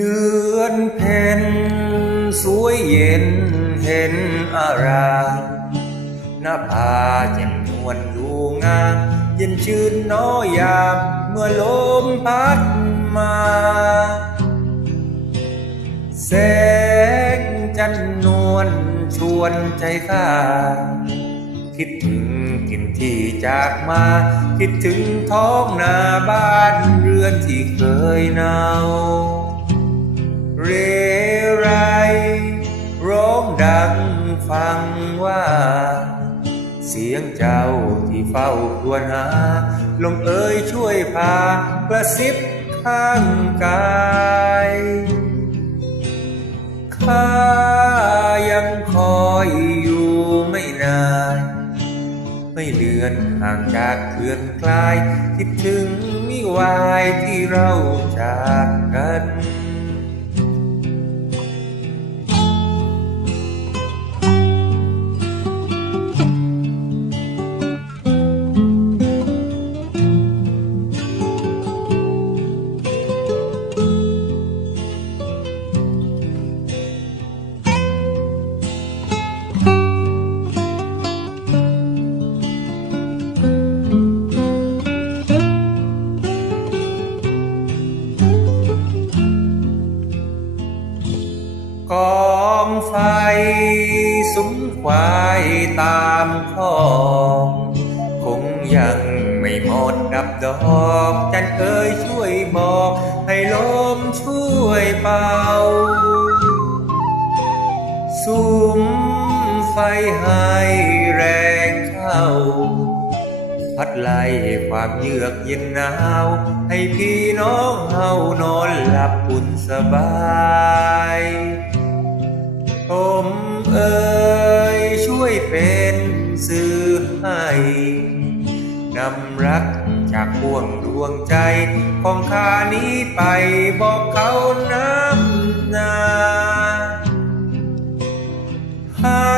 เดือนเพ็ญสวยเย็นเห็นอารามหน้าผาแจ่มนวลดูงามเย็นชื่นน้อยามเมื่อลมพัดมา แสงจันนวลชวนใจข้าคิดถึงกินที่จากมา คิดถึงท้องนาบ้านเรือนที่เคยหนาว เสียงเจ้าที่เฝ้าครวญหาลงเอ่ยช่วยพากระซิบข้างกายข้ายังคอยอยู่ไม่นาน ไม่เลือนห่างจากเคือนคลาย คิดถึงมิวายที่เราจาก ควายตามคลอง คงยังไม่หมดดับดอกจันเอ่ยช่วยบอก ให้ลมช่วยเป่าสุมไฟให้แรงเข้า พัดไล่ความเยือกเย็นหนาว ให้พี่น้องเฮานอนหลับอุ่นสบายผมเอ่ย เป็นสื่อให้นำรักจากห่วงดวงใจของข้านี้ไปบอกเขาน้ำนาให้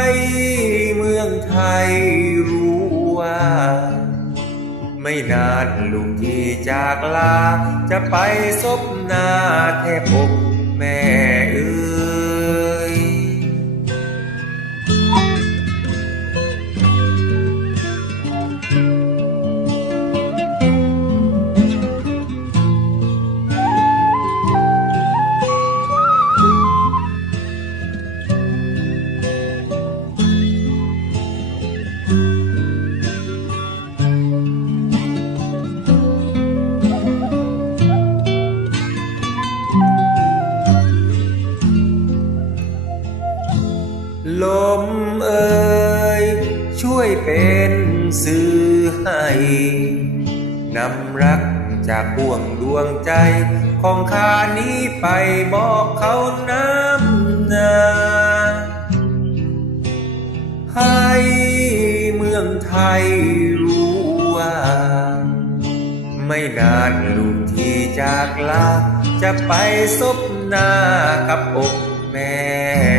เมืองไทยรู้ว่า ไม่นานลูกที่จากลา จะไปซบหน้าแทบอกแม่เอ้ย เป็นสื่อให้นำรักจากห่วงดวงใจ ของข้านี้ไปบอกเขาน้ำนาให้เมืองไทยรู้ว่า ไม่นานลูกที่จากลา จะไปซบหน้ากับอกแม่